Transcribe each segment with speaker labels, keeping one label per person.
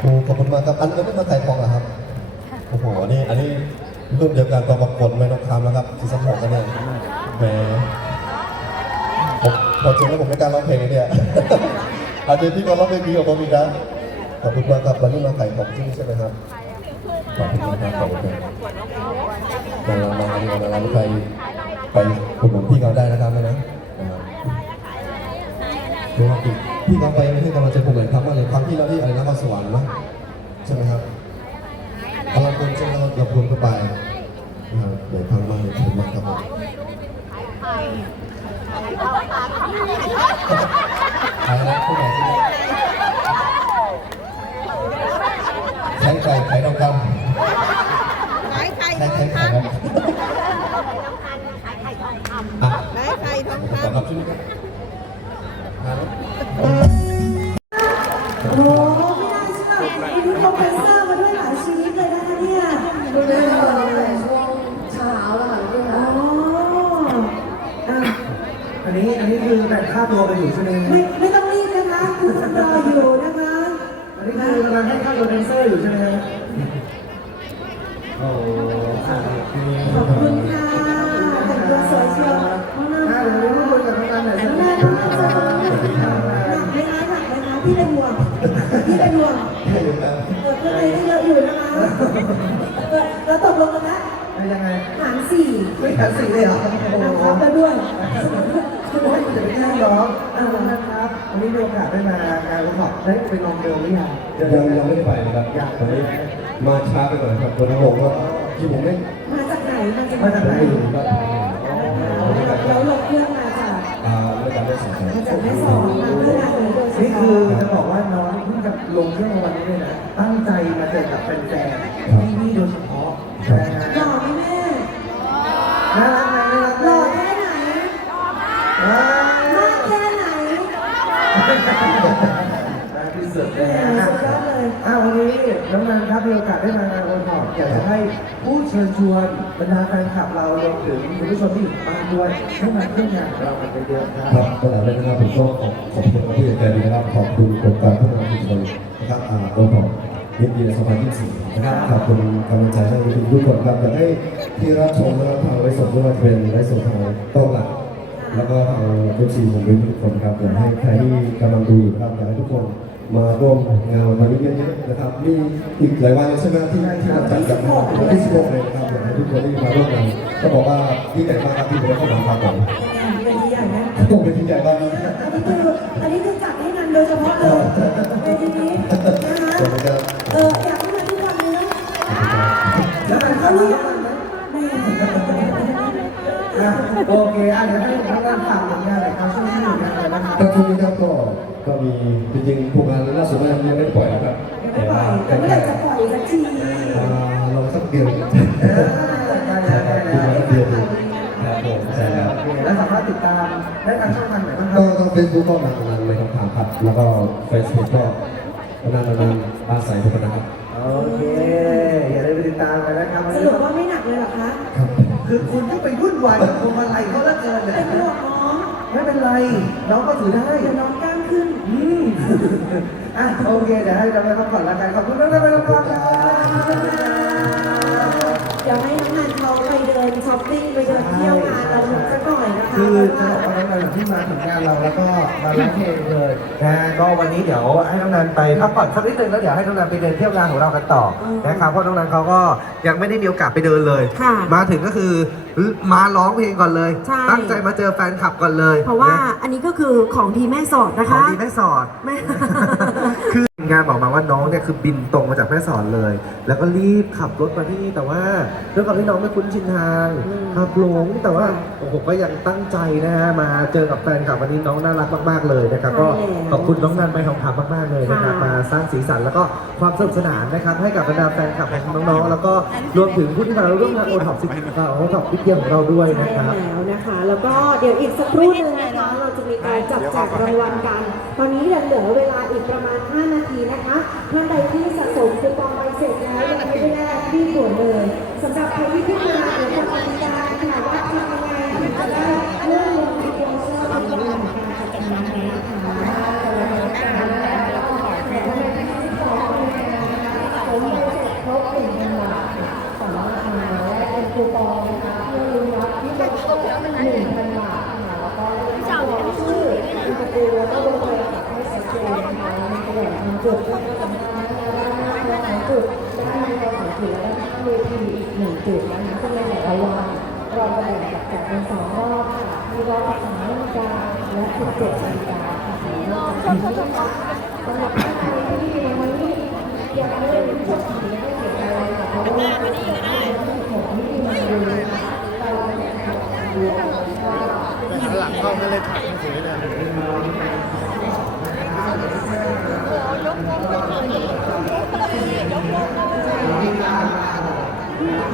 Speaker 1: โอ้ขอบคุณมากครับ อันนี้ไม่มาขายของเหรอครับ โอ้โห อันนี้ อันนี้รุ่นเดียวกันตัวประกวดไม่ต้องคำแล้วครับที่สมองกันเนี่ยแหมผมพอจริงแล้วผมไม่กล้ารร้องเพลงเลยเนี่ยอาจจะที่ก็ร้องเพลงดีกว่าผมอีกนะขอบคุณมากครับวันนี้มาขายของจริงใช่ไหมครับขอบคุณมากครับขอบคุณครับมาลองมาดีกว่ามาไปไปอุดหนุนพี่เขาได้นะครับไม่นะนะครับดูว่าพี่พี่เขาไปให้กำลังใจผมเหมือนครับว่าเลยครั้งที่แล้วที่อะไรนะคร สวรรค์นะใช่ไหมครับกำลังคนใช่ไหมครับเราพูนเข้าไปนะครับเดี๋ยวพังมากเลยขอบคุณมากครับผมใครนะผู้ไหนที่ใช้ไก่ไข่ทองคำ
Speaker 2: ขายไข่
Speaker 1: ใช้
Speaker 2: ทอ
Speaker 1: ไข่
Speaker 2: ง
Speaker 1: ไข่
Speaker 2: คำ
Speaker 1: ครับอะ
Speaker 2: ขายไข่ทอง
Speaker 1: ขอบ
Speaker 2: คำ
Speaker 1: ครับช่วยกันครับ
Speaker 3: โอ้โหไม่น่าเชื่อมีโปรเฟสเซอร์มาด้วยหลายชีวิตเลยนะคะเนี่ย
Speaker 4: ดูได้เลยตั้งแต่ช่วงเช้าแล้วค่ะพี่
Speaker 3: อ๋
Speaker 4: คะ
Speaker 3: ออะ
Speaker 5: อันนี้อันนี้คือแบ่งค่าตัวกันอยู่ใช่ไหม
Speaker 3: ไม่ไม่ต้องรีบนะคะคุณรออยู่นะคะ
Speaker 5: อันนี้คือกำลังให้ค่าตัวแดนเซอร์อยู่ใช่ไหมฮะโอ้อ่าโอเค
Speaker 3: ขอบคุณค่ะแต่งตัวสวยเชียวน้องนา
Speaker 5: อ่าเดี๋ยวเราพูดกับน้องนันหน่อย
Speaker 3: น้
Speaker 5: สิ
Speaker 3: องนาน้องนาหนักไหมคะหนักไหมคะพี่เป็นห่วงพี่เป็นห่วงเปิดเพื่อนเลยได้เยอะอยู่นะคะเออแล้วตกลงกันนะ
Speaker 5: ยังไง
Speaker 3: หารสี่
Speaker 5: ไม่ขาดสิ่งเลยเหรอโอ้
Speaker 3: นะครับแล้วด้วย
Speaker 5: คุณบอกให้คุณจะไปแกล้งร้องอ่าน้องนันครับวันนี้มีโอกาสได้มางานวันหอกได้ไปลองเดินหรือยัง
Speaker 1: ยังยังไม่ได้ไปนะครับตอนนี้มาช้าไปหน่อยครับตัวน้องลงก็ที่ผมไม่
Speaker 3: มาจากไหนมาจาก
Speaker 5: มาจากไหน
Speaker 1: ไม่รู้ครับ
Speaker 3: แล้วลงเครื่องมาจาก
Speaker 1: อ่าไม่จำได้สองสาม
Speaker 3: มาจากแม่สอนมาเพื่องานนี้โดยเฉ
Speaker 5: นี่คือ
Speaker 3: พาะ
Speaker 5: จะบอกว่าน้องเพิ่งจะลงเครื่องวันนี้เลยนะตั้งใจมาเจอกับแฟนๆที่นี่โดยเฉพาะนะฮะ ที่สุดเลยฮะ
Speaker 3: อดเลย
Speaker 5: อ่าวันนี้น้องนันครับมีโอกาสได้มางานโอทอปอยากจะให้ผู้เชิญชวนบรรดาแฟนคลับเรารวมถึงคุณผู้ชมที่อยู่บ้านด้วยให้มาร่วมงานเรากันเยอะๆครั
Speaker 1: รั
Speaker 5: บบ
Speaker 1: ก็หลังจากนั้นผมก็ขอบขอบคุณผู้ใหญ่ใจดีนะครับ ขอบคุณโครงการพัฒนาชุมชนนะครับอ่าโดยของยินดี2024นะครับขอบคุณกำลังใจให้ทุกคนครับอยากให้ที่รับชมนะครับทางไลฟ์สดไม่ว่าจะเป็นไลฟ์สดทางต้นหลัก แล้วก็ทางทุกทีผมเป็นทุกคนครับอยากให้ใครที่กำลังดูอยู่ครับอยากให้ทุกคนมาร่วมงานวันนี้เยอะๆนะครับมีอีกหลายวันใช่ไหมที่ที่เราจัดกันนะครับวันที่16เลยนะครับอยากให้ทุกคนที่มาร่วมงานก็บอกว่าที่ไหนบ้างครับที่ผมเข้ามาครับผม
Speaker 3: เป็นที่ใหญ่นะ
Speaker 1: ผมเป็นที่ใหญ่บ้างครับ
Speaker 3: อันนี้คืออันนี้คือจัดให้งานโดยเฉพาะเลยเวทีนี้
Speaker 5: แต่
Speaker 1: ช่วงนี้ครับก็ก็มีจริงๆผลงานล่าสุดก็ยังไม่ได้ปล่อยนะครับ
Speaker 3: ไม่ปล่อยแต่เมื่อไหร่จะปล่อยสักที
Speaker 1: อ่าเราสักเดือน
Speaker 5: เออได้ได้ได้ได้
Speaker 1: เดือนครับผมใช่ครับ
Speaker 5: แล้วสามารถติดตามได้ทางช่องทางไหนบ้างครับ
Speaker 1: ก็
Speaker 5: บ
Speaker 1: ต้องเฟซบุ๊กก็นานนานเลยครับถามครับแล้วก็เฟซบุ๊กก็นานนานอาศัยทุกคนนะครับ
Speaker 5: โอเคอย่าลืมไปติดตามกันนะครับ
Speaker 3: สรุปว่าไม่หนักเลยเหรอคะ
Speaker 5: คือคุณก็ไปวุ่นวายกับพวงมาลัยเขาละเกินเนี่ย
Speaker 3: เป็นห่วงน้อง
Speaker 5: ไม่เป็นไรน้องก็ถือได้
Speaker 3: เดี๋ยวน้องกล้ามขึ้น
Speaker 5: อืมอะโอเคเดี๋ยวให้เราไปพักผ่อนแล้วกันขอบคุณน้องๆไปพักผ่อนครับ
Speaker 3: เดี๋ยวให้น้องนันเขาไปเดินช้อปปิ้งไปเดินเที่ยวงานเราสักหน่อยนะคะ
Speaker 5: คือจะบอกว่า น้องนันที่มาถึงงานเราแล้วก็มาร้องเพลงเลยนะก็วันนี้เดี๋ยวให้น้องนันไปพักผ่อนสักนิดนึงแล้วเดี๋ยวให้น้องนันไปเดินเที่ยวงานของเรากันต่อนะครับเพราะน้องนันเขาก็ยังไม่ได้มีโอกาสไปเดินเลย
Speaker 3: ค่ะ
Speaker 5: มาถึงก็คือมาร้องเพลงก่อนเลย
Speaker 3: ใช่
Speaker 5: ตั้งใจมาเจอแฟนคลับก่อนเลย
Speaker 3: เพราะว่า
Speaker 5: นะ
Speaker 3: อันนี้ก็คือของดีแม่สอดนะ
Speaker 5: ขอ
Speaker 3: คะ
Speaker 5: งดีแม่สอด
Speaker 3: แม่
Speaker 5: คือ งานบอกมาว่าน้องเนี่ยคือบินตรงมาจากแม่สอดเลย แล้วก็รีบขับรถมาที่นี่แต่ว่าด้วยความที่น้องไม่คุ้นชินทาง
Speaker 3: อืม
Speaker 5: ขับหลงแต่ว่าโอ้โหก็ยังตั้งใจนะฮะมาเจอกับแฟนคลับวันนี้น้องน่ารักมากๆเลยนะครับ ก็ขอบคุณน้องนันไปทองคำมากๆเลยนะครับมาสร้างสีสันแล้วก็ความสนุกสนานนะครับให้กับบรรดาแฟนคลับของน้องๆแล้วก็รวมถึงผู้ที่มาร่วมงานโอท็อปสิบโอท็อปพิเทียของเราด้วย
Speaker 3: ใช่
Speaker 5: นะครับ
Speaker 3: แล้วนะคะ แล้วก็เดี๋ยวอีกสักครู่หนึงนะคะ เราจะมีการจับแจกรางวัลกัน ตอนนี้ยังเหลือเวลาอีกประมาณ 5 นาทีนะคะท่านใดที่สะสมคูปองใบเสร็จแล้วยังไม่ได้แลกที่ตรวเลยสำหรับใครที่เพิ่งมาหรือกับกิจการค่ะว่าทำยังไงถึงจะได้เริ่มลงทุนโปรเซอร์ของการจัดการนะคะคูปองนะคะเพื่อลุ้นรับที่จะหนึ่งพันบาทค่ะแล้วก็ชื่ออุปกรณ์แล้วก็ สำคัญนะคะด้านหน้าเราสองจุดด้านในเราสองจุดแล้วก็ข้าเวทีอีกหนึ่งจุดนะคะซึ่งในแต่ละวันเราจะแบ่งจัดจัดเป็นสองรอบค่ะมีรอบ13นาฬิกาและ17นาฬิกาค่ะสองรอบสำหรับท่านที่ในวันนี้ยังไม่ได้ชคดีไม่เสียใจอะไรค่ะเพราะว่าวันที่16มิถุนายนนะคะเราจะทำดูว่า
Speaker 6: แต่หันหลังเข้าก็เลยถ่ายเฉย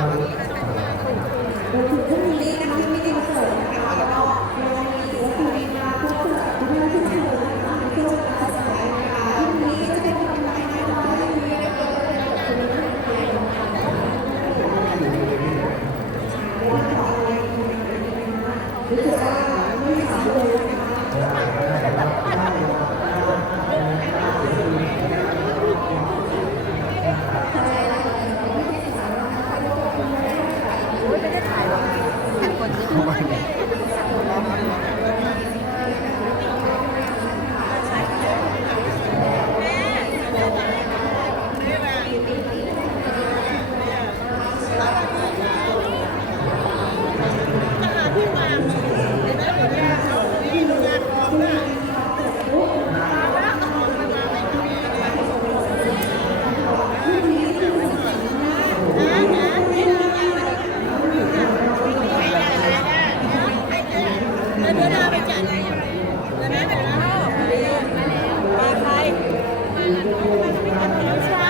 Speaker 6: ๆเลย
Speaker 3: รวมถึงพรุ่งนี้นะคะที่มีคอนเสิร์ตนะคะแล้วก็ยังมีศิลปินมาพบกับทุกท่านทุกคนนะคะในช่วงการแสดงนะคะพรุ่งนี้จะเป็นกำลังใจนะคะพรุ่งนี้นะคะก็เป็นบทเพลงที่เพลงนะคะวันต่อไปนะคะรู้สึกว่าไม่สายเลยนะคะ
Speaker 5: แล้วเดือนหน้าไปจัดเดือนหน้าไปแล้วมาใครมาแล้ว